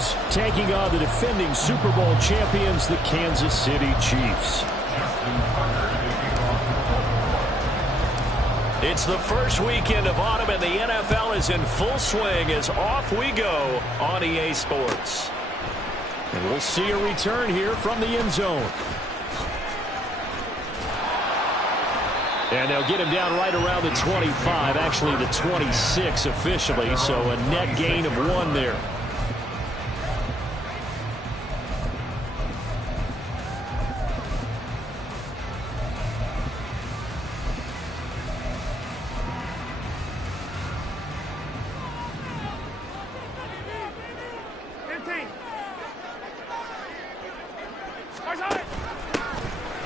Mahomes taking on the defending Super Bowl champions, the Kansas City Chiefs. It's the first weekend of autumn, and the NFL is in full swing as off we go on EA Sports. And we'll see a return here from the end zone. And they'll get him down right around the 25, actually the 26 officially, so a net gain of 1 there.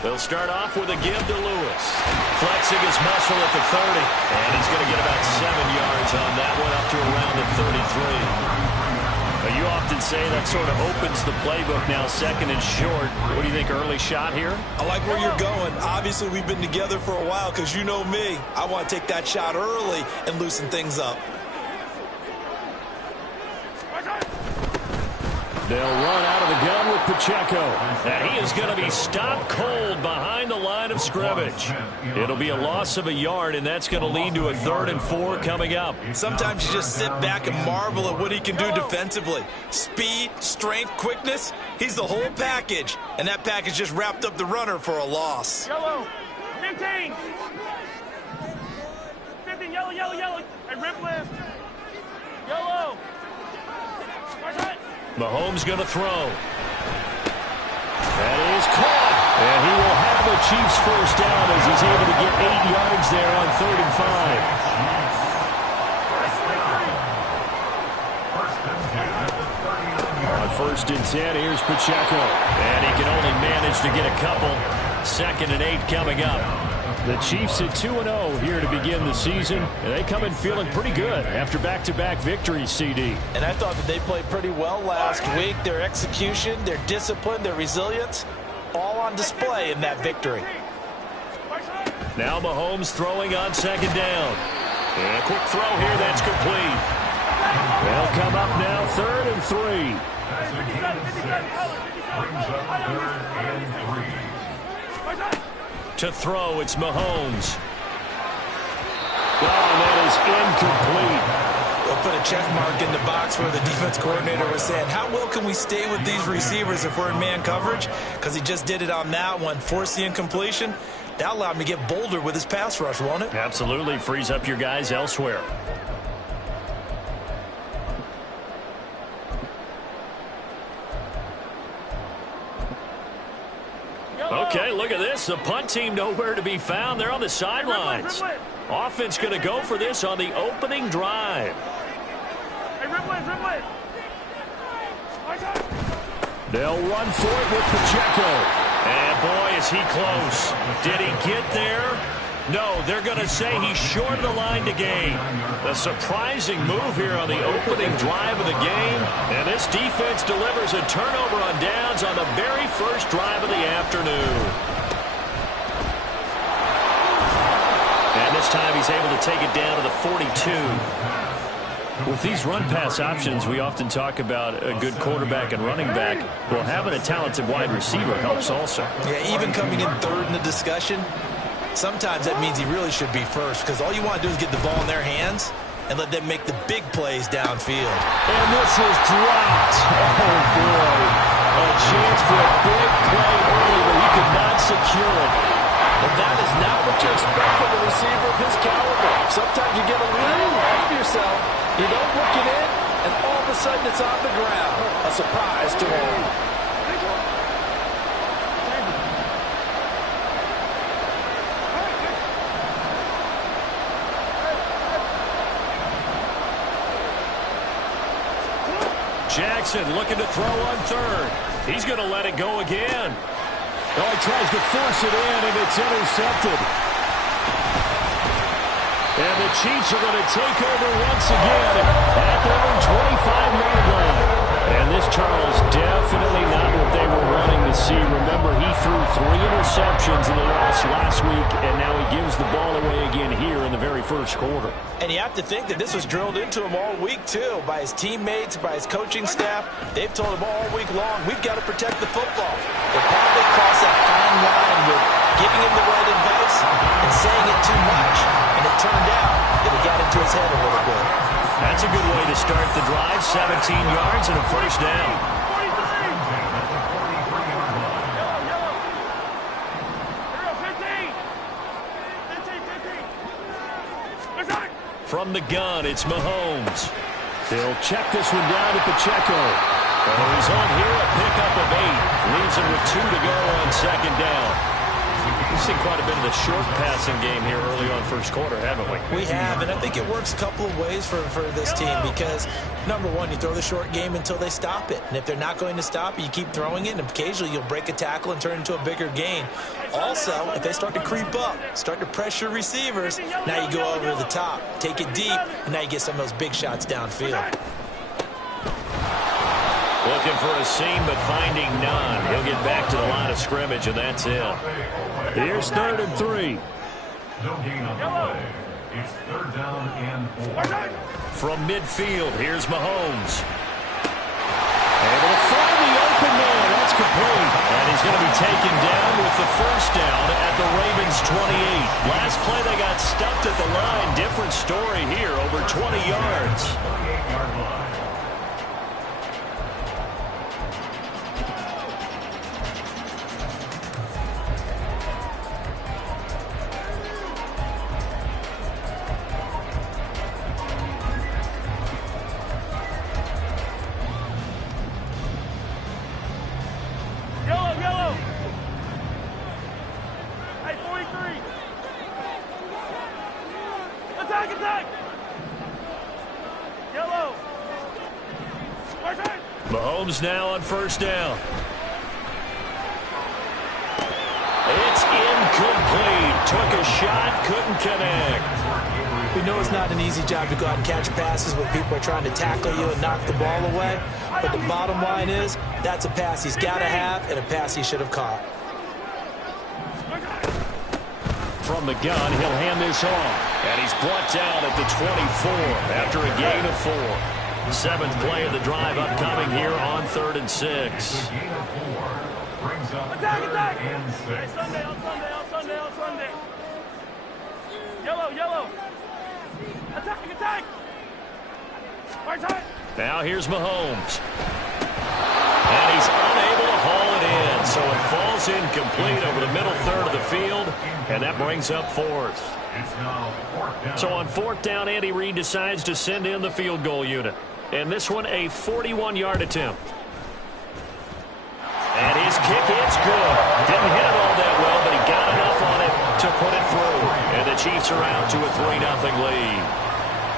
They'll start off with a give to Lewis. Flexing his muscle at the 30. And he's going to get about 7 yards on that one, up to around the 33. You often say that sort of opens the playbook now, second and short. What do you think, early shot here? I like where you're going. Obviously, we've been together for a while because you know me. I want to take that shot early and loosen things up. They'll run out of the gun with Pacheco. And he is going to be stopped cold behind the line of scrimmage. It'll be a loss of a yard, and that's going to lead to a 3rd and 4 coming up. Sometimes you just sit back and marvel at what he can do defensively. Speed, strength, quickness, he's the whole package. And that package just wrapped up the runner for a loss. Yellow, 15. 15, yellow, yellow, yellow. Hey, rip lift. Yellow. Mahomes going to throw. That is caught. And he will have the Chiefs first down as he's able to get 8 yards there on 3rd and 5. On 1st and 10, here's Pacheco. And he can only manage to get a couple. 2nd and 8 coming up. The Chiefs at 2-0 here to begin the season. And they come in feeling pretty good after back-to-back victories, CD. And I thought that they played pretty well last week. Their execution, their discipline, their resilience, all on display in that victory. Now Mahomes throwing on 2nd down. And a quick throw here, that's complete. They'll come up now 3rd and 3. To throw, it's Mahomes. Oh, that is incomplete. They'll put a check mark in the box where the defense coordinator was saying, how well can we stay with these receivers if we're in man coverage? Because he just did it on that one, forced the incompletion. That allowed him to get bolder with his pass rush, won't it? Absolutely, frees up your guys elsewhere. Okay, look at this. The punt team nowhere to be found. They're on the sidelines. Offense going to go for this on the opening drive. They'll run for it with Pacheco. And boy, is he close. Did he get there? No, they're going to say he's short of the line to gain. A surprising move here on the opening drive of the game. And this defense delivers a turnover on downs on the very first drive of the afternoon. And this time he's able to take it down to the 42. With these run-pass options, we often talk about a good quarterback and running back. Well, having a talented wide receiver helps also. Yeah, even coming in 3rd in the discussion, sometimes that means he really should be first because all you want to do is get the ball in their hands and let them make the big plays downfield. And this is dropped. Oh, boy. A chance for a big play early, but he could not secure it. And that is not what you expect from a receiver of his caliber. Sometimes you get a little ahead of yourself, you don't look it in, and all of a sudden it's on the ground. A surprise to all. Jackson looking to throw on 3rd. He's going to let it go again. Oh, he tries to force it in, and it's intercepted. And the Chiefs are going to take over once again at their own 25-yard line. And this, Charles, definitely not what they were wanting to see. Remember, he threw 3 interceptions in the loss last week, and now he gives the ball away again here in the very first quarter. And you have to think that this was drilled into him all week, too, by his teammates, by his coaching staff. They've told him all week long, we've got to protect the football. They probably crossed that fine line with giving him the right advice and saying it too much. And it turned out that it got into his head a little bit. That's a good way to start the drive. 17 yards and a first down. From the gun, it's Mahomes. They'll check this one down to Pacheco. Oh, he's on here, a pickup of 8. Leaves him with 2 to go on second down. We've seen quite a bit of the short passing game here early on first quarter, haven't we? We have, and I think it works a couple of ways for this team because, number one, you throw the short game until they stop it. And if they're not going to stop it, you keep throwing it, and occasionally you'll break a tackle and turn it into a bigger gain. Also, if they start to creep up, start to pressure receivers, now you go over the top, take it deep, and now you get some of those big shots downfield. Looking for a seam, but finding none. He'll get back to the line of scrimmage, and that's it. Here's 3rd and 3. No gain on the play. It's 3rd down and 4. From midfield, here's Mahomes. Able to find the open man. That's complete. And he's going to be taken down with the first down at the Ravens 28. Last play they got stuffed at the line. Different story here, over 20 yards. 28-yard line. Mahomes now on first down. It's incomplete. Took a shot, couldn't connect. We know it's not an easy job to go out and catch passes when people are trying to tackle you and knock the ball away. But the bottom line is, that's a pass he's got to have and a pass he should have caught. From the gun, he'll hand this off. And he's brought down at the 24 after a gain of 4. 7th play of the drive upcoming here on 3rd and 6. Gain of 4 brings up 3rd and 6. On Sunday. Yellow. Attack. Now here's Mahomes. And he's unable to haul it in. So it falls incomplete over the middle third of the field. And that brings up 4th. It's now 4th down. So on 4th down, Andy Reid decides to send in the field goal unit. And this one, a 41-yard attempt. And his kick is good. Didn't hit it all that well, but he got enough on it to put it through. And the Chiefs are out to a 3-0 lead.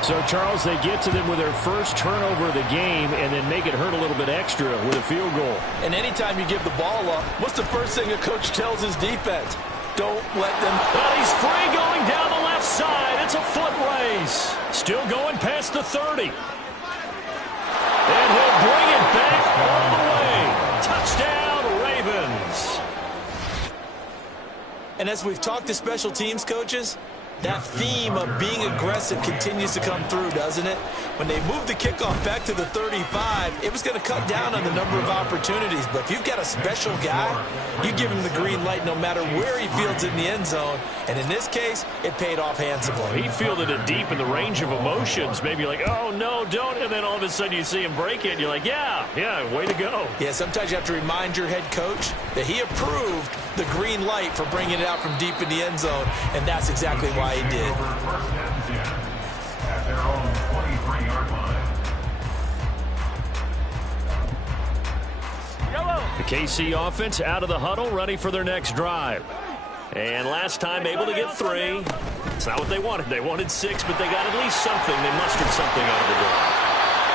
So, Charles, they get to them with their first turnover of the game and then make it hurt a little bit extra with a field goal. And anytime you give the ball up, what's the first thing a coach tells his defense? Don't let them... Well, he's free going down the left side. It's a foot race. Still going past the 30. And he'll bring it back all the way. Touchdown, Ravens. And as we've talked to special teams coaches, that theme of being aggressive continues to come through, doesn't it? When they moved the kickoff back to the 35, it was going to cut down on the number of opportunities. But if you've got a special guy, you give him the green light no matter where he fields in the end zone. And in this case, it paid off handsomely. He fielded it deep in the range of emotions. Maybe like, oh, no, don't. And then all of a sudden you see him break it. And you're like, yeah, way to go. Yeah, sometimes you have to remind your head coach that he approved the green light for bringing it out from deep in the end zone. And that's exactly why he did. First and 10 at their own 23-yard line. The KC offense out of the huddle, ready for their next drive. And last time able to get 3. It's not what they wanted. They wanted 6, but they got at least something. They mustered something out of the door.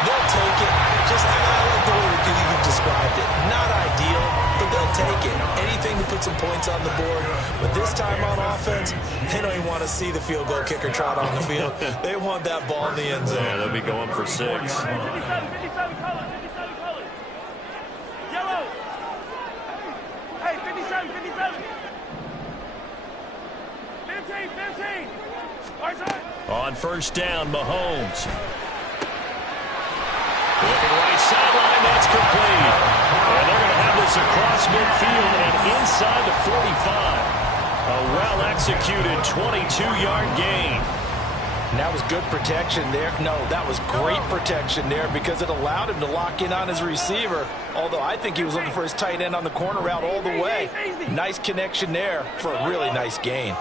They'll take it. Just I like the way you've described it. Not ideal, but they'll take it. Anything to put some points on the board. But this time on offense, they don't even want to see the field goal kicker trot on the field. They want that ball in the end zone. Yeah, they'll be going for 6. 57 colors. Yellow. Hey, 57. On first down, Mahomes. Looking right sideline, that's complete. And they're going to have this across midfield and inside the 45. A well-executed 22-yard gain. And that was good protection there. No, that was great protection there because it allowed him to lock in on his receiver. Although I think he was looking for his tight end on the corner route all the way. Nice connection there for a really nice gain.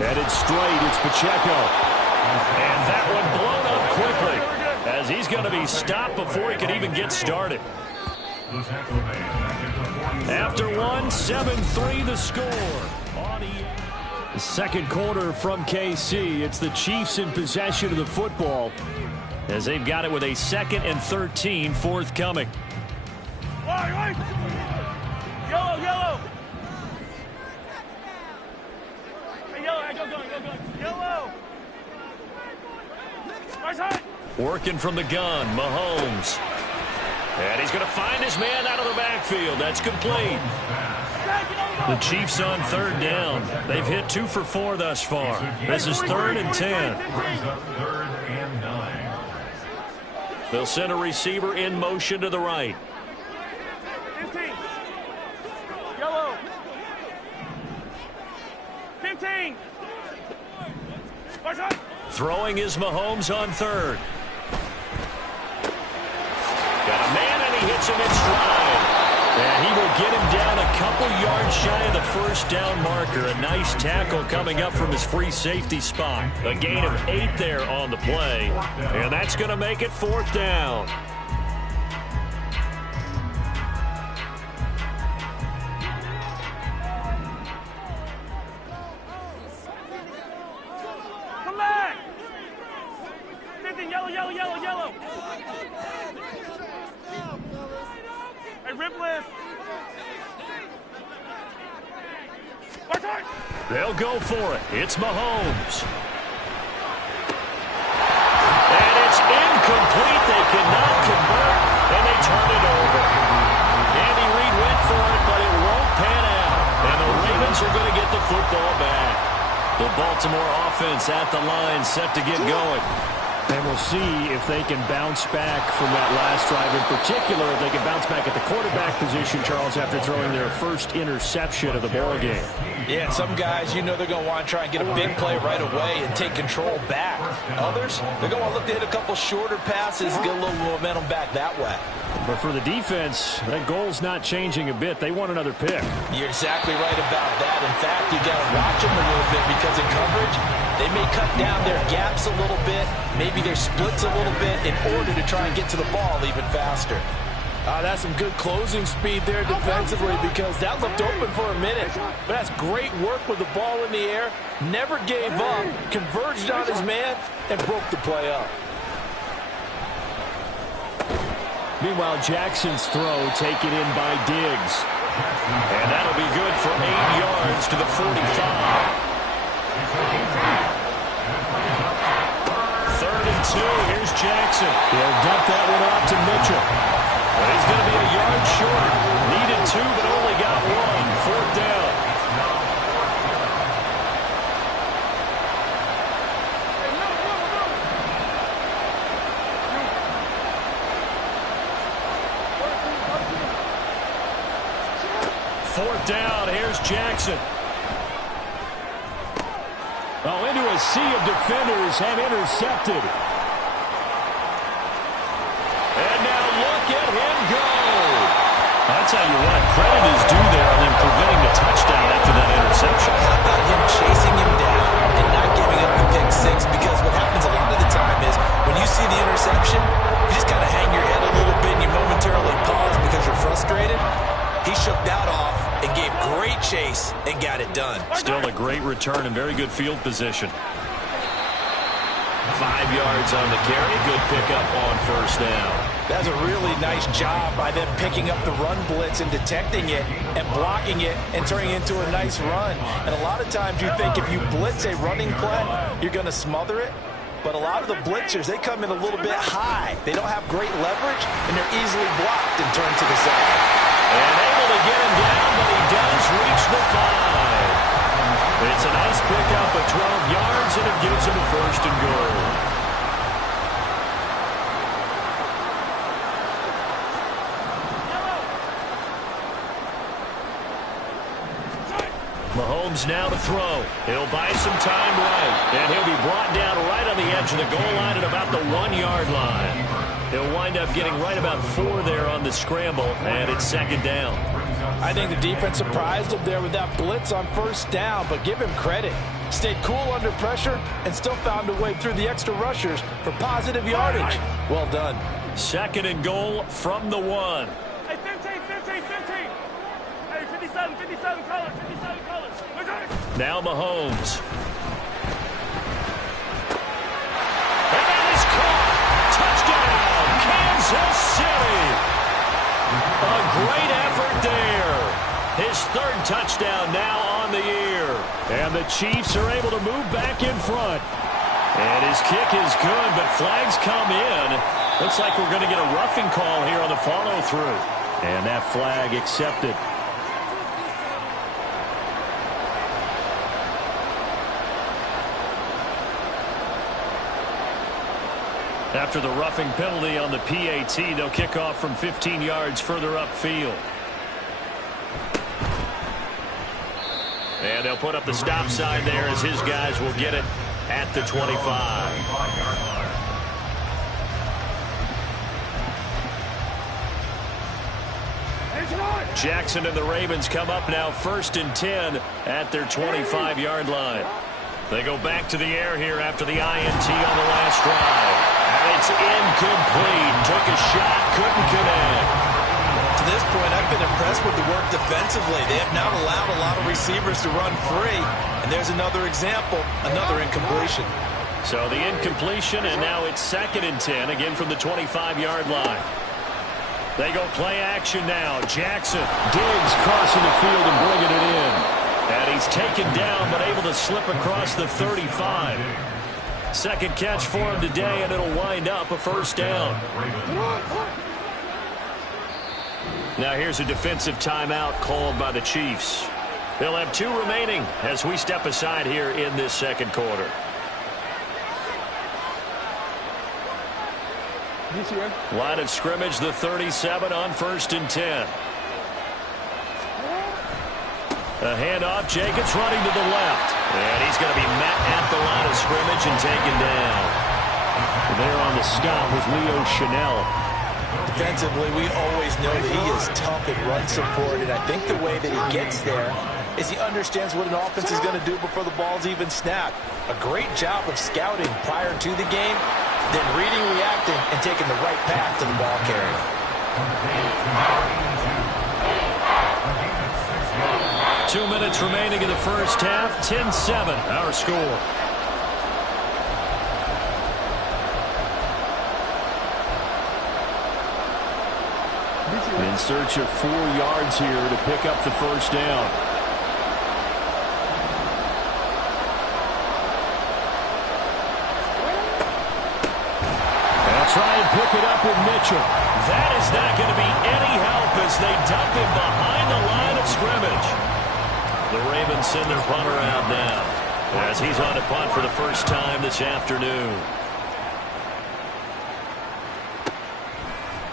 Headed straight, it's Pacheco. And that one blown up quickly as he's going to be stopped before he can even get started. After one, 7-3 the score. The second quarter from KC. It's the Chiefs in possession of the football as they've got it with a 2nd and 13 forthcoming. Yellow, yellow. Hey, yellow, go. Yellow. Right side. Working from the gun, Mahomes. And he's going to find his man out of the backfield. That's complete. The Chiefs on third down. They've hit 2 for 4 thus far. This is 3rd and 10. They'll send a receiver in motion to the right. 15. Yellow. 15. Throwing is Mahomes on third. Got a man and he hits him in stride. And he will get him down a couple yards shy of the first down marker. A nice tackle coming up from his free safety spot. A gain of 8 there on the play. And that's going to make it 4th down. Come back. 15, yellow. Hey, rip lift. They'll go for it. It's Mahomes. And it's incomplete. They cannot convert, and they turn it over. Andy Reid went for it, but it won't pan out. And the Ravens are going to get the football back. The Baltimore offense at the line, set to get going. And we'll see if they can bounce back from that last drive. In particular, if they can bounce back at the quarterback position, Charles, after throwing their first interception of the ball game. Yeah, and some guys, you know they're going to want to try and get a big play right away and take control back. Others, they're going to look to hit a couple shorter passes, get a little momentum back that way. But for the defense, that goal's not changing a bit. They want another pick. You're exactly right about that. In fact, you got to watch them a little bit because in coverage, they may cut down their gaps a little bit, maybe their splits a little bit in order to try and get to the ball even faster. That's some good closing speed there defensively because that looked open for a minute. But that's great work with the ball in the air. Never gave up, converged on his man, and broke the play up. Meanwhile, Jackson's throw taken in by Diggs. And that'll be good for 8 yards to the 45. 3rd and 2. Here's Jackson. He'll dump that one off to Mitchell. But he's going to be a yard short. Needed 2, but only got 1. 4th down. Fourth down, here's Jackson. Oh, into a sea of defenders and intercepted. And now look at him go. I'll tell you what, credit is due there on them preventing the touchdown after that interception. How about him chasing him down and not giving up the pick six? Because what happens a lot of the time is when you see the interception, you just kind of hang your head a little bit and you momentarily pause because you're frustrated. He shook that off and gave great chase and got it done. Still a great return and very good field position. 5 yards on the carry. Good pickup on first down. That's a really nice job by them picking up the run blitz and detecting it and blocking it and turning it into a nice run. And a lot of times you think if you blitz a running play, you're going to smother it. But a lot of the blitzers, they come in a little bit high. They don't have great leverage, and they're easily blocked and turned to the side. And able to get him down, but he does reach the 5. It's a nice pickup of 12 yards, and it gives him a first and goal. Mahomes now to throw. He'll buy some time right, and he'll be brought down right on the edge of the goal line at about the 1-yard line. He'll wind up getting right about 4 there on the scramble, and it's second down. I think the defense surprised him there with that blitz on first down, but give him credit. Stayed cool under pressure and still found a way through the extra rushers for positive yardage. Well done. Second and goal from the 1. Hey, 15, 15, 15. Hey, 57, 57 colors, 57 colors. Now Mahomes. And that is caught. Touchdown, Kansas City. A great effort there. His third touchdown now on the year. And the Chiefs are able to move back in front. And his kick is good, but flags come in. Looks like we're going to get a roughing call here on the follow-through. And that flag accepted. After the roughing penalty on the PAT, they'll kick off from 15 yards further upfield. And they'll put up the stop sign there as his guys will get it at the 25. Jackson and the Ravens come up now 1st and 10 at their 25-yard line. They go back to the air here after the INT on the last drive. And it's incomplete. Took a shot, couldn't connect. To this point, I've been impressed with the work defensively. They have not allowed a lot of receivers to run free. And there's another example, another incompletion. So the incompletion, and now it's 2nd and 10, again from the 25-yard line. They go play action now. Jackson, Diggs crossing the field and bringing it in. And he's taken down, but able to slip across the 35. Second catch for him today, and it'll wind up a first down. Now here's a defensive timeout called by the Chiefs. They'll have 2 remaining as we step aside here in this second quarter. Line of scrimmage, the 37 on 1st and 10. A handoff, Jacobs running to the left. And he's going to be met at the line of scrimmage and taken down. There on the stop with Leo Chanel. Defensively, we always know that he is tough at run support, and I think the way that he gets there is he understands what an offense is going to do before the ball's even snapped. A great job of scouting prior to the game, then reading, reacting, and taking the right path to the ball carrier. 2 minutes remaining in the first half. 10-7, our score. In search of 4 yards here to pick up the first down. They'll try and pick it up with Mitchell. That is not going to be any help as they dump him behind the line of scrimmage. The Ravens send their punter out now as he's on a punt for the first time this afternoon.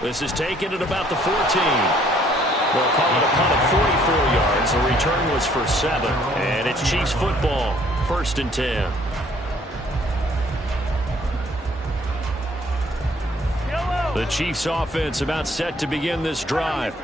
This is taken at about the 14. They'll call it a punt of 44 yards. The return was for 7. And it's Chiefs football, 1st and 10. The Chiefs offense about set to begin this drive.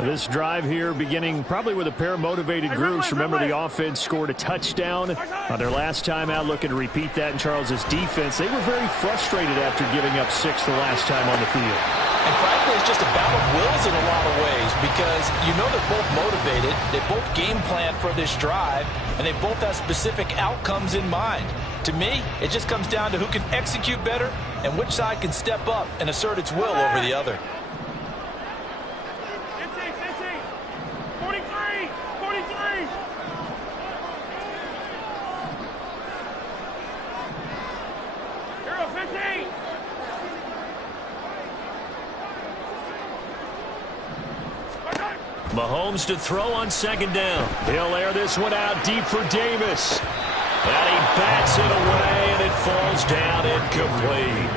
This drive here beginning probably with a pair of motivated groups. Remember, the offense scored a touchdown on their last time out, looking to repeat that in Charles's defense. They were very frustrated after giving up 6 the last time on the field. And frankly, it's just a battle of wills in a lot of ways because you know they're both motivated, they both game plan for this drive, and they both have specific outcomes in mind. To me, it just comes down to who can execute better and which side can step up and assert its will over the other. 43, 43. Hero 15. Mahomes to throw on second down. He'll air this one out deep for Davis. And he bats it away, and it falls down incomplete.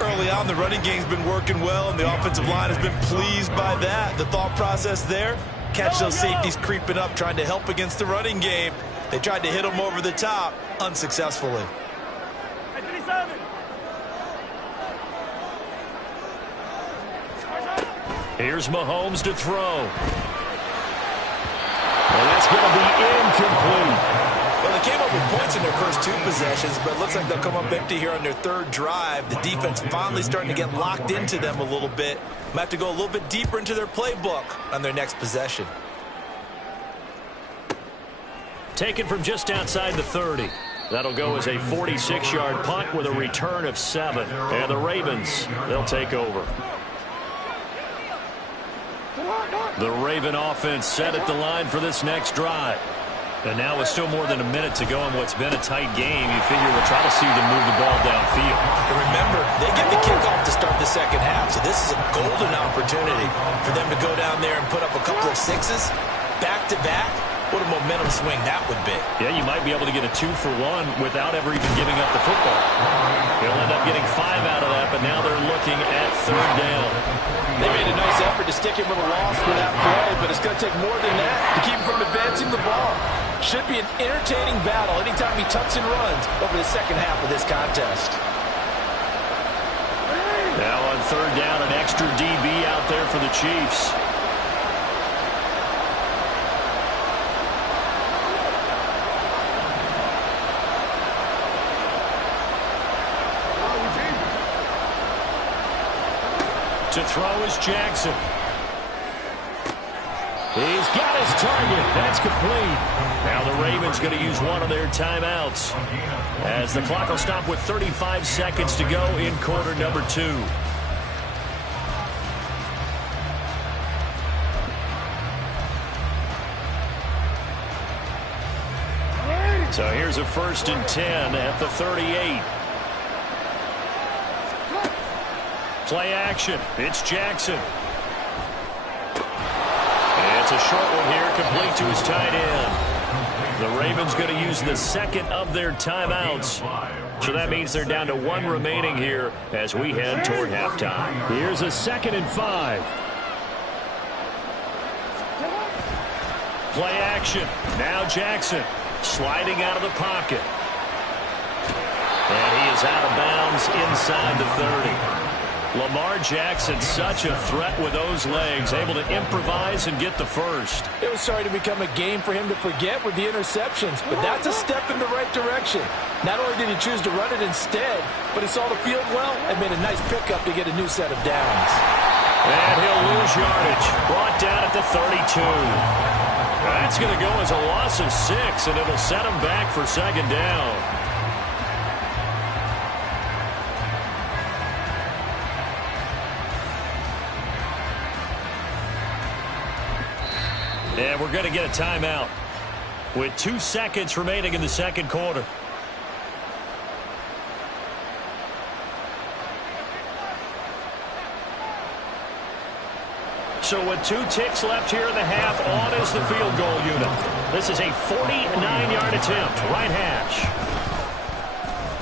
Early on, the running game's been working well, and the offensive line has been pleased by that. The thought process there, catch those safeties creeping up, trying to help against the running game. They tried to hit him over the top, unsuccessfully. Here's Mahomes to throw. And that's going to be incomplete. Well, they came up with points in their first 2 possessions, but it looks like they'll come up empty here on their 3rd drive. The defense finally starting to get locked into them a little bit. Might have to go a little bit deeper into their playbook on their next possession. Taken from just outside the 30. That'll go as a 46-yard punt with a return of 7. And the Ravens, they'll take over. The Raven offense set at the line for this next drive. And now with still more than a minute to go in what's been a tight game, you figure we'll try to see them move the ball downfield. And remember, they get the kickoff to start the second half, so this is a golden opportunity for them to go down there and put up a couple of 6s back-to-back. What a momentum swing that would be. Yeah, you might be able to get a 2-for-1 without ever even giving up the football. They'll end up getting 5 out of that, but now they're looking at 3rd down. They made a nice effort to stick him with a loss for that play, but it's going to take more than that to keep him from advancing the ball. Should be an entertaining battle anytime he tucks and runs over the second half of this contest. Now on 3rd down, an extra DB out there for the Chiefs. To throw is Jackson. He's got his target. That's complete. Now the Ravens going to use one of their timeouts as the clock will stop with 35 seconds to go in quarter number 2. So here's a 1st and 10 at the 38. Play action. It's Jackson. It's a short one here, complete to his tight end. The Ravens going to use the 2nd of their timeouts. So that means they're down to 1 remaining here as we head toward halftime. Here's a 2nd and 5. Play action. Now Jackson sliding out of the pocket. And he is out of bounds inside the 30. Lamar Jackson, such a threat with those legs, able to improvise and get the first. It was starting to become a game for him to forget with the interceptions, but that's a step in the right direction. Not only did he choose to run it instead, but he saw the field well and made a nice pickup to get a new set of downs. And he'll lose yardage. Brought down at the 32. That's going to go as a loss of 6, and it'll set him back for 2nd down. And we're going to get a timeout with 2 seconds remaining in the 2nd quarter. So with 2 ticks left here in the half, on is the field goal unit. This is a 49-yard attempt, right hash.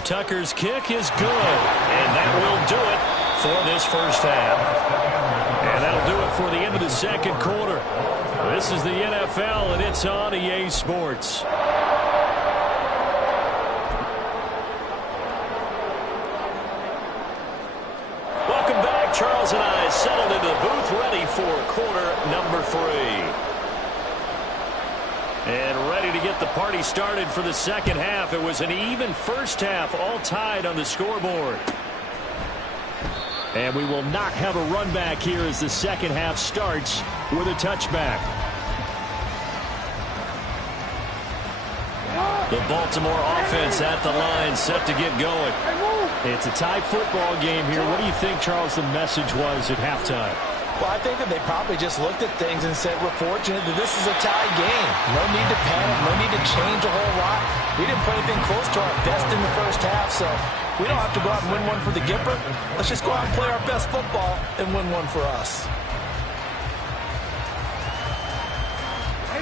Tucker's kick is good, and that will do it for this first half. And that'll do it for the end of the 2nd quarter. This is the NFL, and it's on EA Sports. Welcome back. Charles and I settled into the booth, ready for quarter number 3. And ready to get the party started for the 2nd half. It was an even first half, all tied on the scoreboard. And we will not have a run back here as the 2nd half starts with a touchback. The Baltimore offense at the line, set to get going. It's a tie football game here. What do you think, Charles, the message was at halftime? Well, I think that they probably just looked at things and said, we're fortunate that this is a tie game. No need to panic, no need to change a whole lot. We didn't play anything close to our best in the first half, so we don't have to go out and win one for the Gipper. Let's just go out and play our best football and win one for us.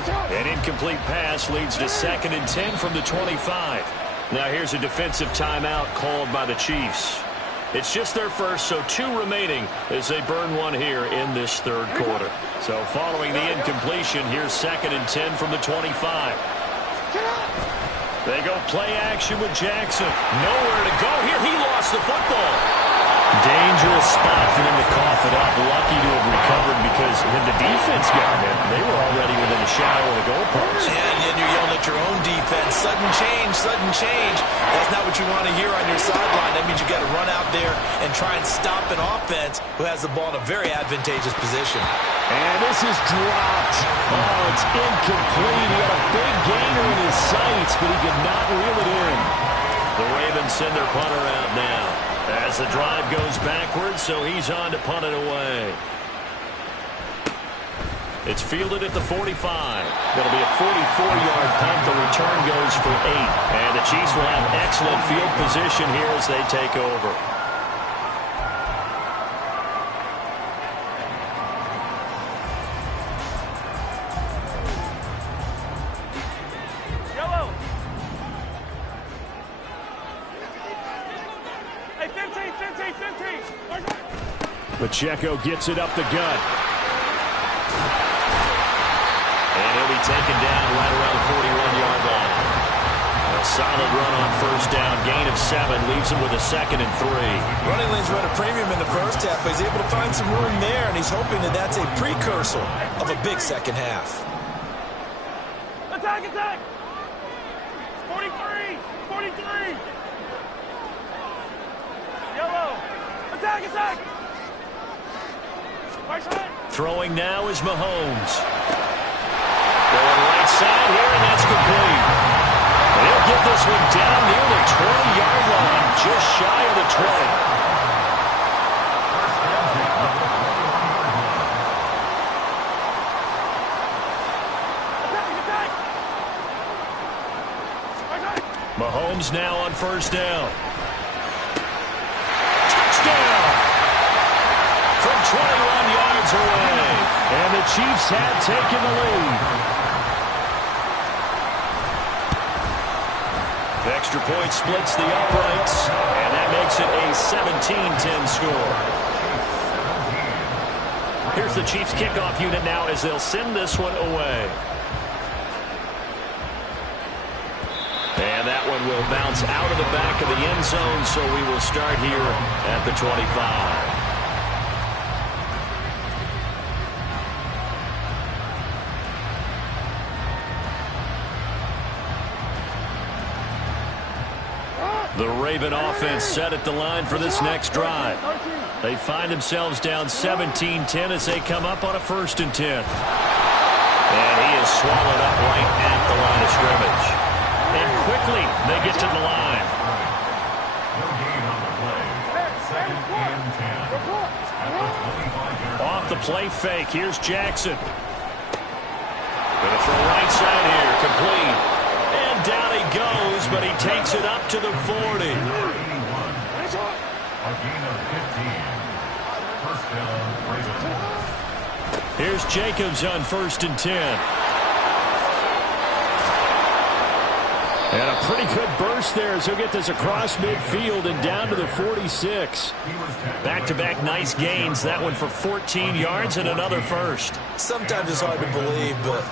An incomplete pass leads to 2nd and 10 from the 25. Now here's a defensive timeout called by the Chiefs. It's just their first, so 2 remaining as they burn one here in this 3rd quarter. So following the incompletion, here's 2nd and 10 from the 25. They go play action with Jackson. Nowhere to go here. He lost the football. Dangerous spot for them to cough it up. Lucky to have recovered because when the defense got him, they were already within a shadow of the goalpost. And then you're yelling at your own defense. Sudden change, sudden change. That's not what you want to hear on your sideline. That means you got to run out there and try and stop an offense who has the ball in a very advantageous position. And this is dropped. Oh, it's incomplete. He had a big gainer in his sights, but he could not reel it in. The Ravens send their punter out now as the drive goes backwards, so he's on to punt it away. It's fielded at the 45. It'll be a 44-yard punt. The return goes for 8. And the Chiefs will have excellent field position here as they take over. Pacheco gets it up the gut. And he'll be taken down right around the 41-yard line. A solid run on 1st down. Gain of 7 leaves him with a 2nd and 3. Running lanes run a premium in the 1st half, but he's able to find some room there, and he's hoping that that's a precursor of a big 2nd half. Attack, attack! 43! 43! Yellow! Attack, attack! Throwing now is Mahomes. Going right side here, and that's complete. He'll get this one down near the 20-yard line, just shy of the 20. Mahomes now on 1st down. Touchdown! From 21 yards away. And the Chiefs have taken the lead. The extra point splits the uprights. And that makes it a 17-10 score. Here's the Chiefs kickoff unit now as they'll send this one away. And that one will bounce out of the back of the end zone, so we will start here at the 25. The Raven offense set at the line for this next drive. They find themselves down 17-10 as they come up on a 1st and 10. And he is swallowed up right at the line of scrimmage. And quickly they get to the line. No gain on the play. 2nd and 10. Off the play fake, here's Jackson. Gonna throw right side here, complete. And down he goes, but he takes it up to the 40. A gain of 15. 1st down, Ravens. Here's Jacobs on 1st and 10. And a pretty good burst there as he'll get this across midfield and down to the 46. Back-to-back nice gains. That one for 14 yards and another 1st. Sometimes it's hard to believe, but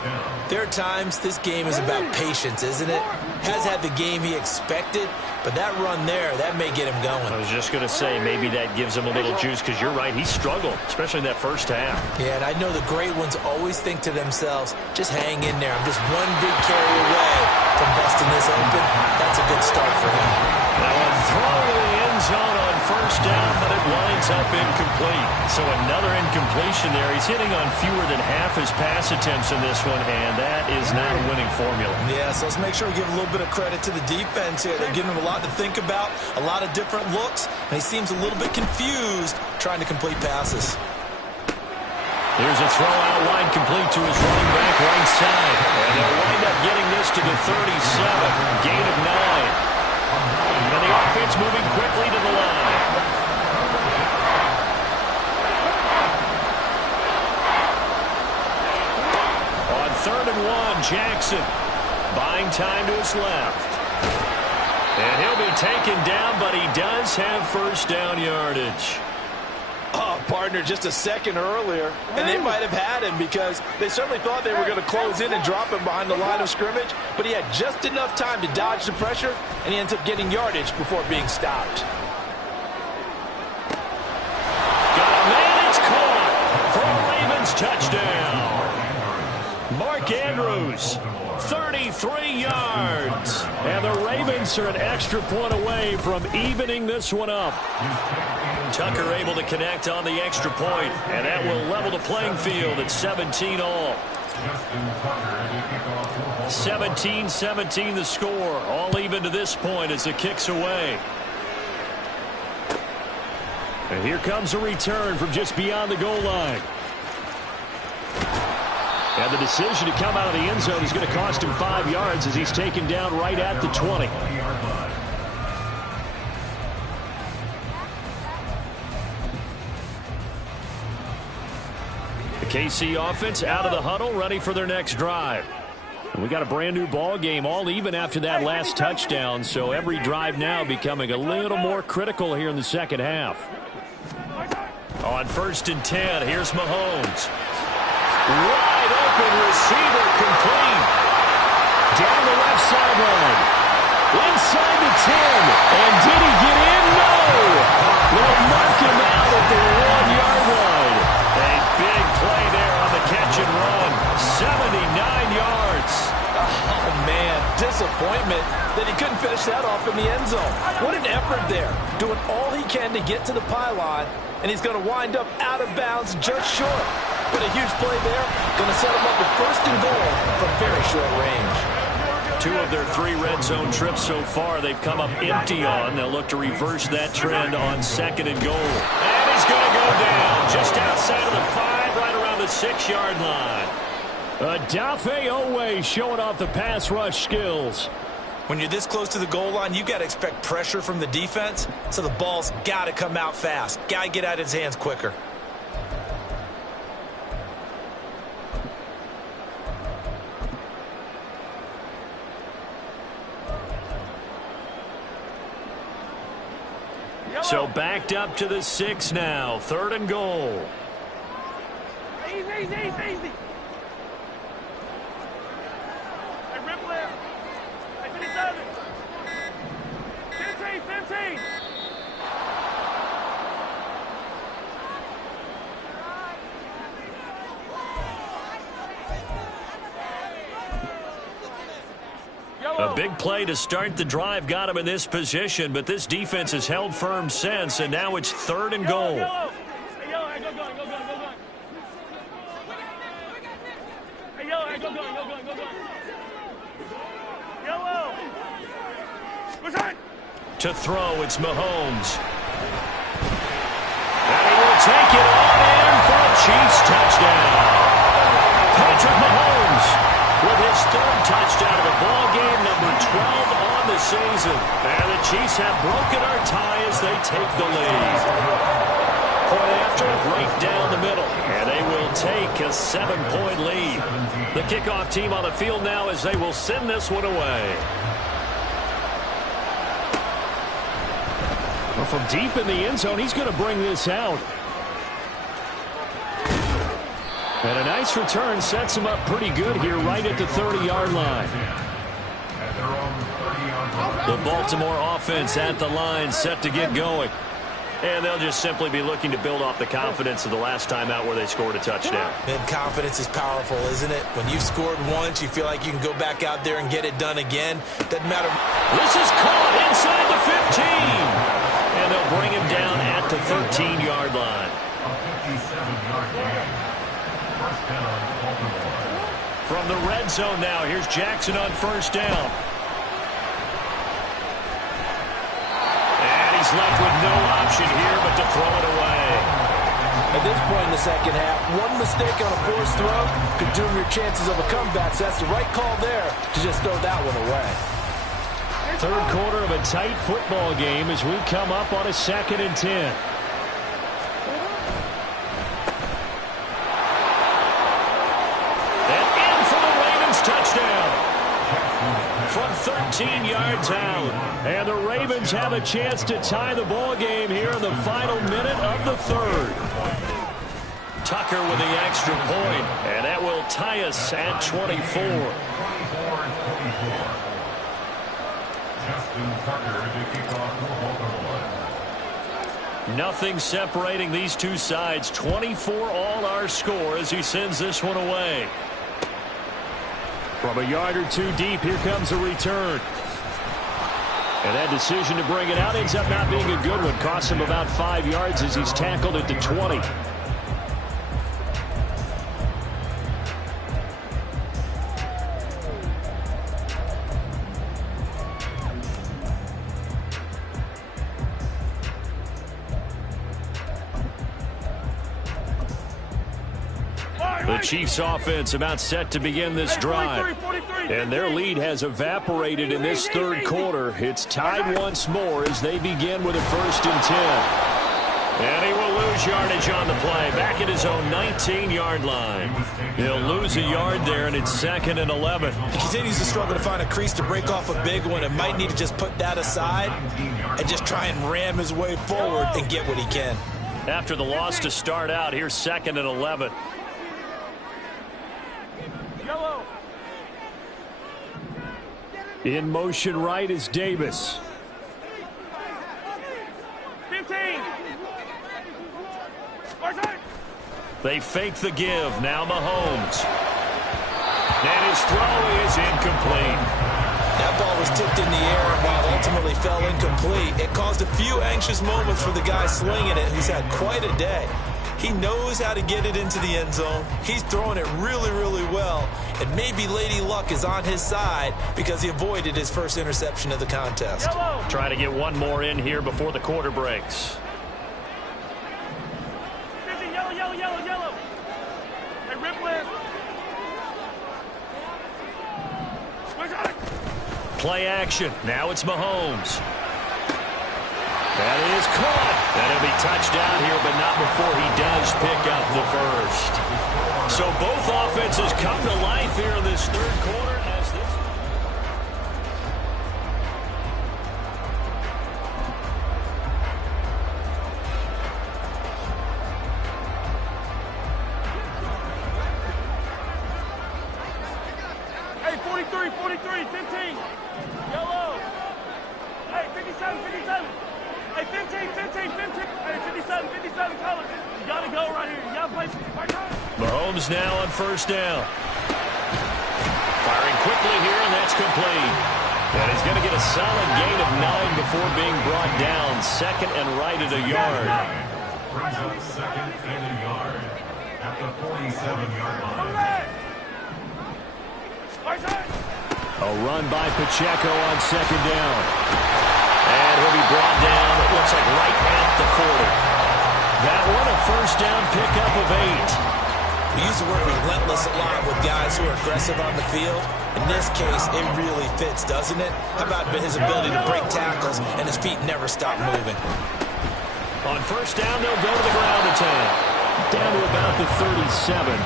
there are times this game is about patience, isn't it? Has had the game he expected, but that run there, that may get him going. I was just going to say, maybe that gives him a little juice because you're right, he struggled, especially in that 1st half. Yeah, and I know the great ones always think to themselves, just hang in there. I'm just one big carry away from busting this open. That's a good start for him. Now a throw to the end zone on 1st down, but it winds up incomplete. So another incompletion there. He's hitting on fewer than half his pass attempts in this one, and that is not a winning formula. Yeah, so let's make sure we give a little bit of credit to the defense here. They're giving him a lot to think about, a lot of different looks, and he seems a little bit confused trying to complete passes. Here's a throw out wide complete to his running back right side. And they'll wind up getting this to the 37. Gain of 9. And the offense moving quickly to the line. On 3rd and 1. Jackson. Buying time to his left. And he'll be taken down, but he does have first down yardage. Oh, partner, just a second earlier, and they might have had him because they certainly thought they were going to close in and drop him behind the line of scrimmage, but he had just enough time to dodge the pressure, and he ends up getting yardage before being stopped. Got a man, it's caught for a Ravens touchdown. Mark Andrews, 33 yards. And the Ravens are an extra point away from evening this one up. Tucker able to connect on the extra point, and that will level the playing field at 17 all. 17-17 the score, all even to this point as the kick's away. And here comes a return from just beyond the goal line. And the decision to come out of the end zone is going to cost him 5 yards as he's taken down right at the 20. The KC offense out of the huddle, ready for their next drive. And we got a brand new ball game, all even after that last touchdown, so every drive now becoming a little more critical here in the second half. On 1st and 10, here's Mahomes. Wide open receiver, complete. Down the left sideline. Inside the 10. And did he get in? No. They'll mark him out at the 1-yard line. A big play there on the catch and run. 79 yards. Oh, man, disappointment that he couldn't finish that off in the end zone. What an effort there, doing all he can to get to the pylon, and he's going to wind up out of bounds just short. But a huge play there, going to set him up with 1st and goal from very short range. 2 of their 3 red zone trips so far they've come up empty on. They'll look to reverse that trend on 2nd and goal. And he's going to go down just outside of the 5, right around the 6-yard line. Odafe Oweh showing off the pass rush skills. When you're this close to the goal line, you got to expect pressure from the defense, so the ball's got to come out fast. Got to get out of his hands quicker. So backed up to the 6 now. 3rd and goal. Easy. Hey, rip left. Hey, 57. 15. A big play to start the drive got him in this position, but this defense has held firm since, and now it's 3rd and goal. Hey, go going. Hey, go going. Yellow. Return. To throw, it's Mahomes. And he will take it on in for a Chiefs touchdown. Patrick Mahomes with his 3rd touchdown of the ball game, number 12 on the season. And the Chiefs have broken our tie as they take the lead. Point after, right down the middle. And they will take a 7-point lead. The kickoff team on the field now as they will send this one away. Well, from deep in the end zone, he's going to bring this out. And a nice return sets him up pretty good here right at the 30-yard line. The Baltimore offense at the line set to get going. And they'll just simply be looking to build off the confidence of the last time out where they scored a touchdown. And confidence is powerful, isn't it? When you've scored once, you feel like you can go back out there and get it done again. Doesn't matter. This is caught inside the 15. And they'll bring him down at the 13-yard line. From the red zone now, here's Jackson on 1st down. And he's left with no option here but to throw it away. At this point in the second half, one mistake on a forced throw could doom your chances of a comeback. So that's the right call there to just throw that one away. 3rd quarter of a tight football game as we come up on a 2nd and 10. Touchdown. 13 yards out. And the Ravens have a chance to tie the ball game here in the final minute of the third. Tucker with the extra point, and that will tie us at 24. 24-24. Justin Tucker to kick off for Baltimore. Nothing separating these two sides. 24 all our score as he sends this one away. From a yard or two deep, here comes a return. And that decision to bring it out ends up not being a good one. Costs him about 5 yards as he's tackled at the 20. The Chiefs offense about set to begin this drive. And their lead has evaporated in this third quarter. It's tied once more as they begin with a 1st and 10. And he will lose yardage on the play. Back at his own 19-yard line. He'll lose a yard there, and it's 2nd and 11. He continues to struggle to find a crease to break off a big one and might need to just put that aside and just try and ram his way forward and get what he can. After the loss to start out, here's 2nd and 11. In motion right is Davis. 15. They fake the give. Now Mahomes. And his throw is incomplete. That ball was tipped in the air, and while it ultimately fell incomplete, it caused a few anxious moments for the guy slinging it, who's had quite a day. He knows how to get it into the end zone. He's throwing it really, really well. And maybe Lady Luck is on his side because he avoided his first interception of the contest. Yellow. Try to get one more in here before the quarter breaks. 15, yellow, yellow, yellow, yellow. Hey, Ripland. Play action. Now it's Mahomes. That is caught. And he'll be touched down here, but not before he does pick up the first. So both offenses come to life here in this third quarter as this. Hey, 43, 43, 15. Yellow. Hey, 57, 57. Hey, 15, 15, 15. Hey, 57, 57 colors. You got to go right here. You got to play. Mahomes now on 1st down. Firing quickly here, and that's complete. And he's going to get a solid gain of 9 before being brought down. 2nd and right at a yard. Brings up 2nd and a yard at the 47-yard line. A run by Pacheco on 2nd down. And he'll be brought down, it looks like right at the 40. That one a 1st down pickup of 8. We use the word relentless a lot with guys who are aggressive on the field. In this case, it really fits, doesn't it? How about his ability to break tackles and his feet never stop moving? On 1st down, they'll go to the ground attack. Down to about the 37.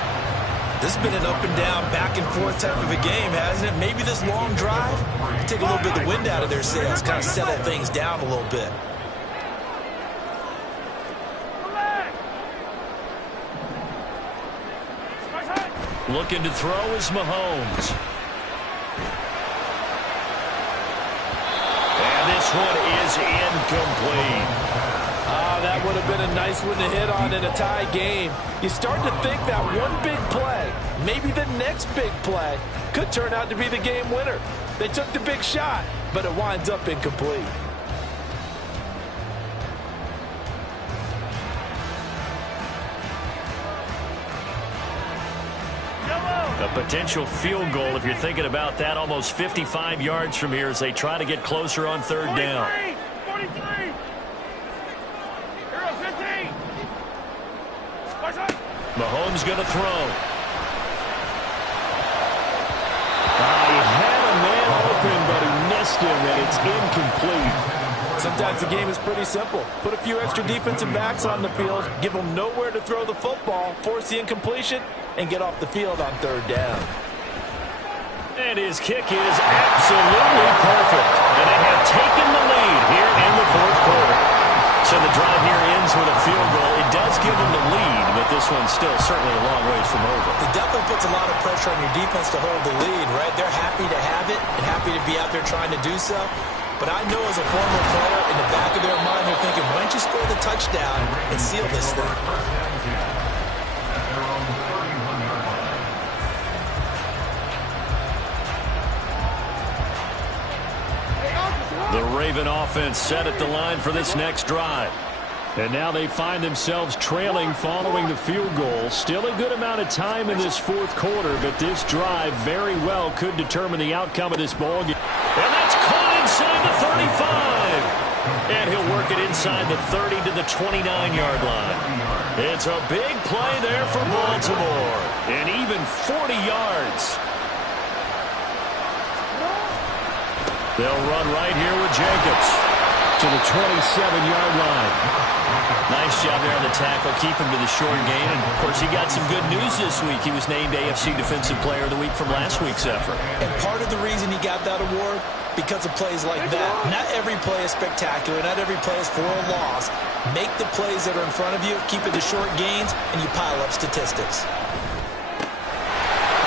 This has been an up and down, back and forth type of a game, hasn't it? Maybe this long drive, take a little bit of the wind out of their sails, kind of settle things down a little bit. Looking to throw is Mahomes. And this one is incomplete. That would have been a nice one to hit on in a tie game. You start to think that one big play, maybe the next big play, could turn out to be the game winner. They took the big shot, but it winds up incomplete. A potential field goal, if you're thinking about that, almost 55 yards from here as they try to get closer on 3rd down. 43. Mahomes going to throw. He had a man open, but he missed him, and it's incomplete. Sometimes the game is pretty simple. Put a few extra defensive backs on the field, give them nowhere to throw the football, force the incompletion, and get off the field on 3rd down. And his kick is absolutely perfect. And they have taken the lead here in the fourth quarter. So the drive here ends with a field goal. It does give them the lead, but this one's still certainly a long ways from over. It definitely puts a lot of pressure on your defense to hold the lead, right? They're happy to have it and happy to be out there trying to do so. But I know as a former player, in the back of their mind, they're thinking, why don't you score the touchdown and seal this thing? The Raven offense set at the line for this next drive. And now they find themselves trailing following the field goal. Still a good amount of time in this fourth quarter, but this drive very well could determine the outcome of this ball game. And that's caught inside the 35. And he'll work it inside the 30 to the 29-yard line. It's a big play there for Baltimore. And even 40 yards. They'll run right here with Jacobs to the 27-yard line. Nice job there on the tackle. Keep him to the short gain. And, of course, he got some good news this week. He was named AFC Defensive Player of the Week from last week's effort. And part of the reason he got that award, because of plays like that. Not every play is spectacular. Not every play is for a loss. Make the plays that are in front of you, keep it to short gains, and you pile up statistics.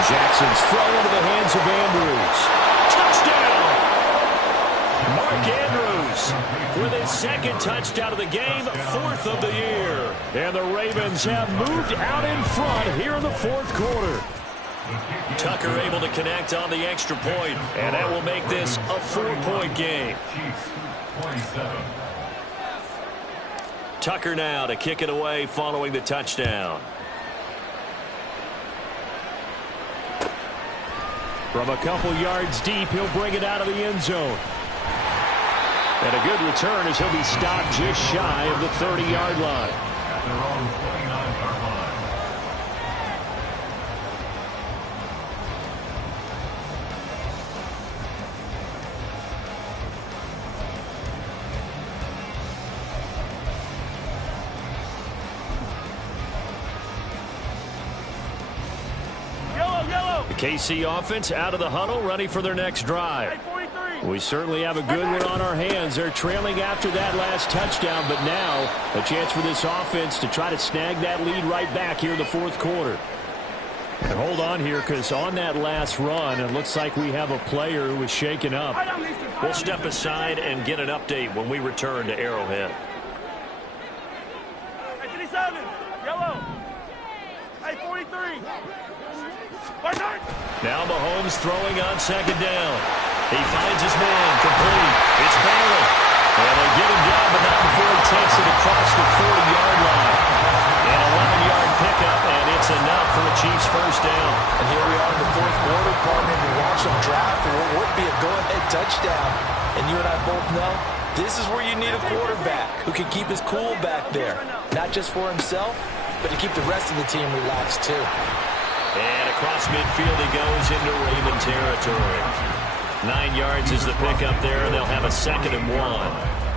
Jackson's throw into the hands of Andrews. Touchdown! Mark Andrews with his second touchdown of the game, fourth of the year. And the Ravens have moved out in front here in the fourth quarter. Tucker able to connect on the extra point, and that will make this a 4-point game. Tucker now to kick it away following the touchdown. From a couple yards deep, he'll bring it out of the end zone. And a good return as he'll be stopped just shy of the 30-yard line. At their own 29-yard line. The KC offense out of the huddle, ready for their next drive. We certainly have a good one on our hands. They're trailing after that last touchdown, but now a chance for this offense to try to snag that lead right back here in the fourth quarter. And hold on here, because on that last run, it looks like we have a player who was shaken up. We'll step aside and get an update when we return to Arrowhead. Hey, 57, yellow. Hey, 43. Now Mahomes throwing on second down. He finds his man, complete. It's Bailey. And they get him down, but not before he takes it across the 40-yard line. An 11-yard pickup, and it's enough for the Chiefs' first down. And here we are in the fourth quarter, partner. You watch them draft for what would be a go-ahead touchdown. And you and I both know this is where you need a quarterback who can keep his cool back there. Not just for himself, but to keep the rest of the team relaxed, too. And across midfield he goes into Raven territory. 9 yards is the pickup there, and they'll have a 2nd and 1.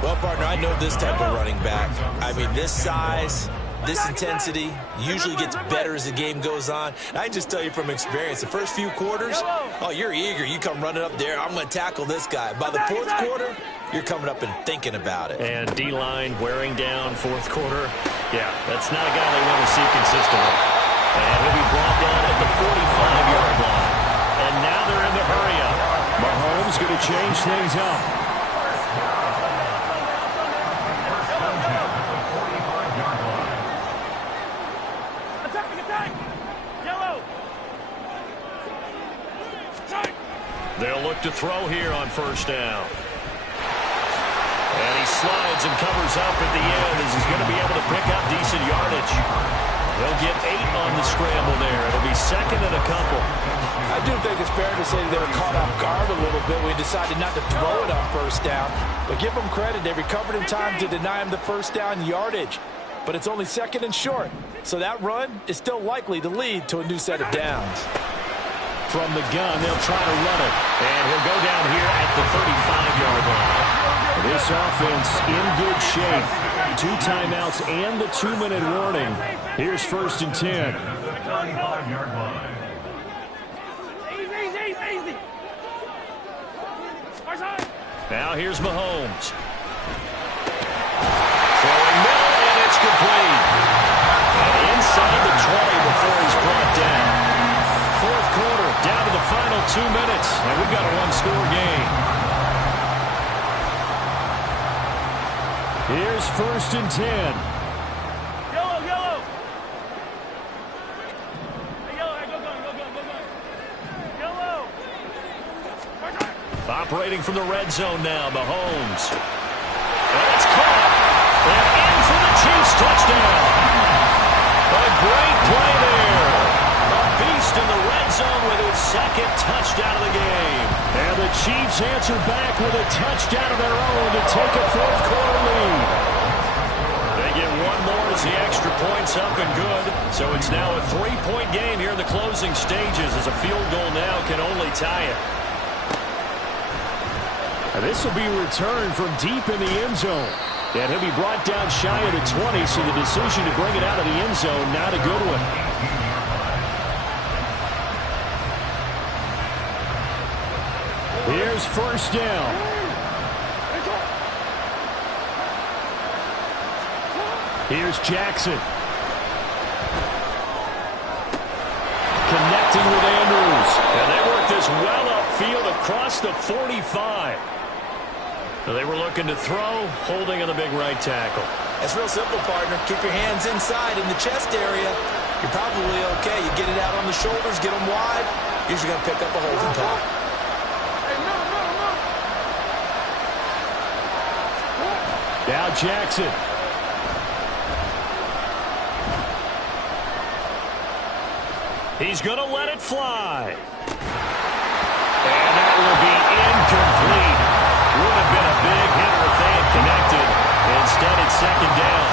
Well, partner, I know this type of running back. I mean, this size, this intensity usually gets better as the game goes on. And I can just tell you from experience, the first few quarters, oh, you're eager. You come running up there, I'm going to tackle this guy. By the fourth quarter, you're coming up and thinking about it. And D-line wearing down fourth quarter. Yeah, that's not a guy they want to see consistently. And he'll be brought down at the 45-yard line. And now they're in the hurry-up. Mahomes going to change things up. Attack! Yellow! They'll look to throw here on first down. And he slides and covers up at the end as he's going to be able to pick up decent yardage. They'll get 8 on the scramble there. It'll be 2nd and a couple. I do think it's fair to say they were caught off guard a little bit. We decided not to throw it on first down. But give them credit. They recovered in time to deny him the first down yardage. But it's only 2nd and short. So that run is still likely to lead to a new set of downs. From the gun, they'll try to run it. And he'll go down here at the 35-yard line. This offense in good shape. 2 timeouts and the 2-minute warning. Here's 1st and 10. The 35-yard line. Easy. Now here's Mahomes. Throwing middle, and it's complete. And inside the 20 before he's brought down. Fourth quarter, down to the final 2 minutes, and we've got a one-score game. Here's 1st and 10. Yellow, yellow. Hey, yellow, hey, go gun. Yellow. Operating from the red zone now, Mahomes. And it's caught. And in for the Chiefs touchdown. A great play there. A beast in the red zone with his 2nd touchdown of the game. And the Chiefs answer back with a touchdown of their own to take a 4th quarter lead. They get one more as the extra point's up and good. So it's now a 3-point game here in the closing stages as a field goal now can only tie it. And this will be returned from deep in the end zone. And he'll be brought down shy of the 20, so the decision to bring it out of the end zone, not a good one. Here's 1st down. Here's Jackson. Connecting with Andrews. And they work this well upfield across the 45. So they were looking to throw, holding on the big right tackle. It's real simple, partner. Keep your hands inside in the chest area. You're probably okay. You get it out on the shoulders, get them wide. Usually going to pick up a holding call. Now Jackson. He's going to let it fly. And that will be incomplete. Would have been a big hitter if they had connected. Instead, it's 2nd down.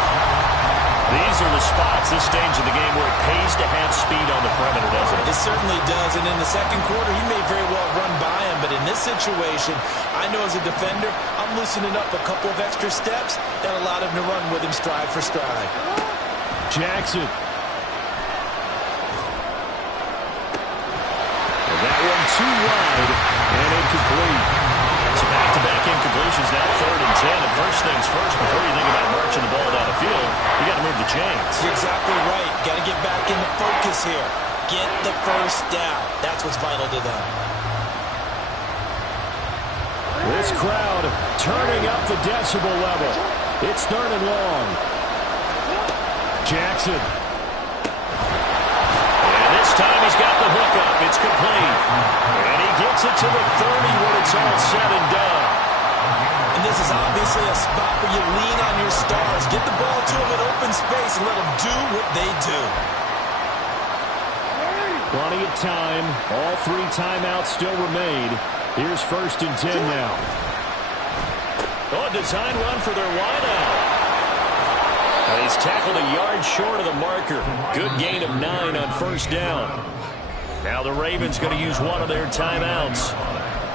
These are the spots, this stage of the game, where it pays to have speed on the perimeter, doesn't it? It certainly does, and in the 2nd quarter, he may very well run by him, but in this situation, I know as a defender, I'm loosening up a couple of extra steps that allowed him to run with him stride for stride. Jackson. And that one too wide and incomplete. So back-to-back incompletions now, 3rd and 10. And first things first, before you think about marching the ball down the field, you got to move the chains. You're exactly right. Got to get back into focus here. Get the 1st down. That's what's vital to them. This crowd turning up the decibel level. It's 3rd and long. Jackson. And this time he's got the hook up. It's complete. And he gets it to the 30 when it's all said and done. And this is obviously a spot where you lean on your stars. Get the ball to them in open space and let them do what they do. Plenty of time. All 3 timeouts still remain. Here's 1st and 10 now. Oh, a design run for their wideout. And he's tackled a yard short of the marker. Good gain of 9 on 1st down. Now the Ravens going to use one of their timeouts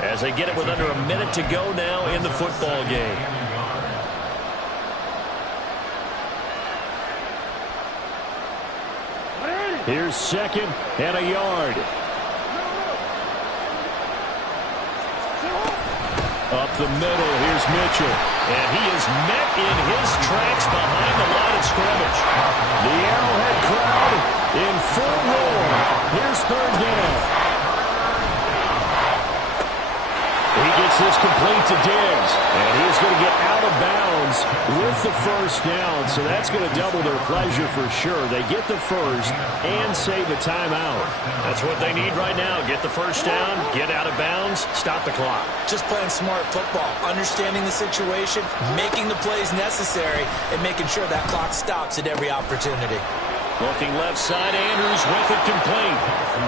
as they get it with under a minute to go now in the football game. Here's 2nd and a yard. Up the middle, here's Mitchell. And he is met in his tracks behind the line of scrimmage. The Arrowhead crowd in full roar. Here's 3rd down. He gets this complete to Diggs. And he's going to get out of bounds with the 1st down. So that's going to double their pleasure for sure. They get the 1st and save a timeout. That's what they need right now. Get the 1st down, get out of bounds, stop the clock. Just playing smart football, understanding the situation, making the plays necessary, and making sure that clock stops at every opportunity. Looking left side, Andrews with it complete.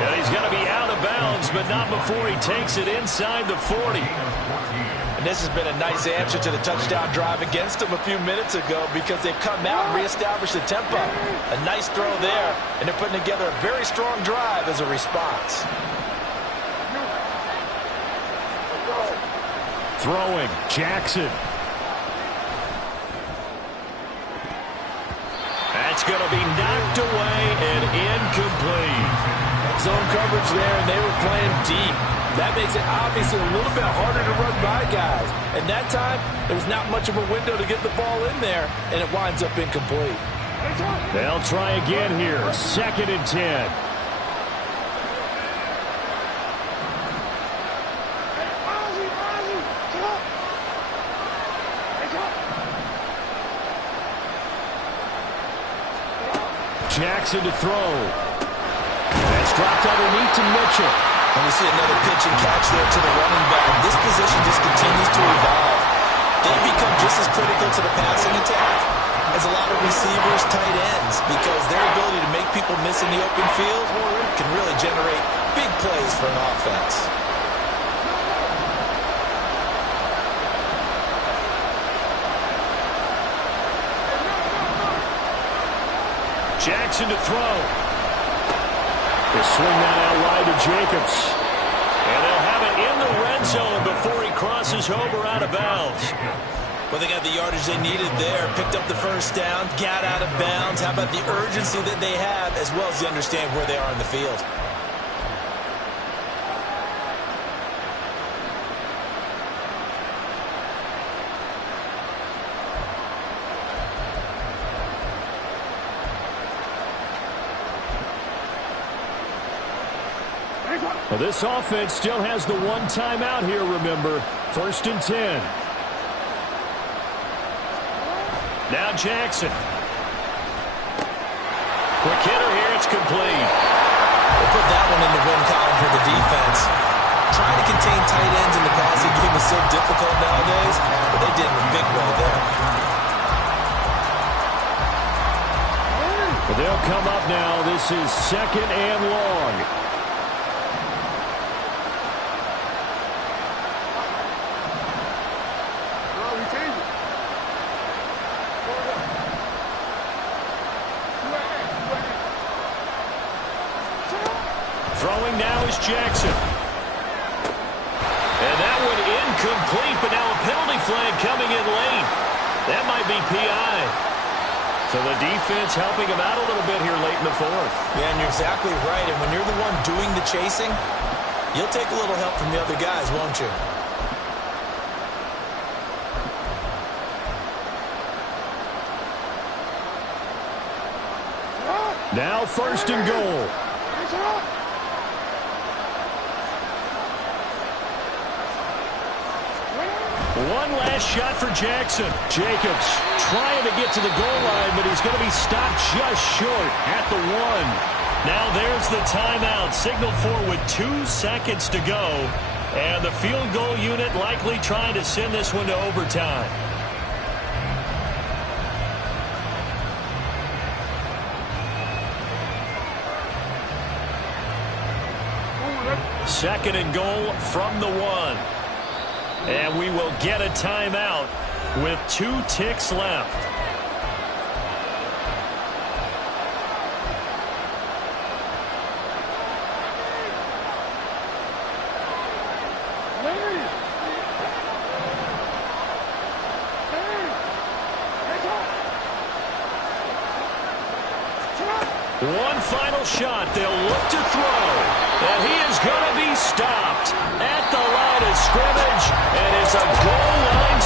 Yeah, he's got to be out of bounds, but not before he takes it inside the 40. And this has been a nice answer to the touchdown drive against them a few minutes ago because they've come out and reestablished the tempo. A nice throw there, and they're putting together a very strong drive as a response. Throwing, Jackson. That's going to be knocked away and incomplete. zone coverage there, and they were playing deep. That makes it obviously a little bit harder to run by guys. And that time, there was not much of a window to get the ball in there, and it winds up incomplete. They'll try again here. 2nd and 10. Jackson to throw. That's dropped underneath to Mitchell. And we see another pitch and catch there to the running back. This position just continues to evolve. They become just as critical to the passing attack as a lot of receivers, tight ends, because their ability to make people miss in the open field can really generate big plays for an offense. Jackson to throw. They swing that out wide to Jacobs. And they'll have it in the red zone before he crosses over out of bounds. Well, they got the yardage they needed there, picked up the first down, got out of bounds. How about the urgency that they have, as well as they understand where they are in the field? Well, this offense still has the one timeout here, remember. 1st and 10. Now Jackson. Quick hitter here, it's complete. They put that one in the win column for the defense. Trying to contain tight ends in the passing game is so difficult nowadays, but they did it in a big way there. But they'll come up now. This is 2nd and long. Throwing now is Jackson. And that one incomplete, but now a penalty flag coming in late. That might be PI. So the defense helping him out a little bit here late in the 4th. Yeah, and you're exactly right. And when you're the one doing the chasing, you'll take a little help from the other guys, won't you? Now 1st and goal. One last shot for Jackson. Jacobs trying to get to the goal line, but he's going to be stopped just short at the 1. Now there's the timeout, signaled for with 2 seconds to go. And the field goal unit likely trying to send this one to overtime. Second and goal from the 1. And we will get a timeout with 2 ticks left. One final shot. They'll look to throw. And he is going to be stopped at the line of scrimmage. And it's a goal line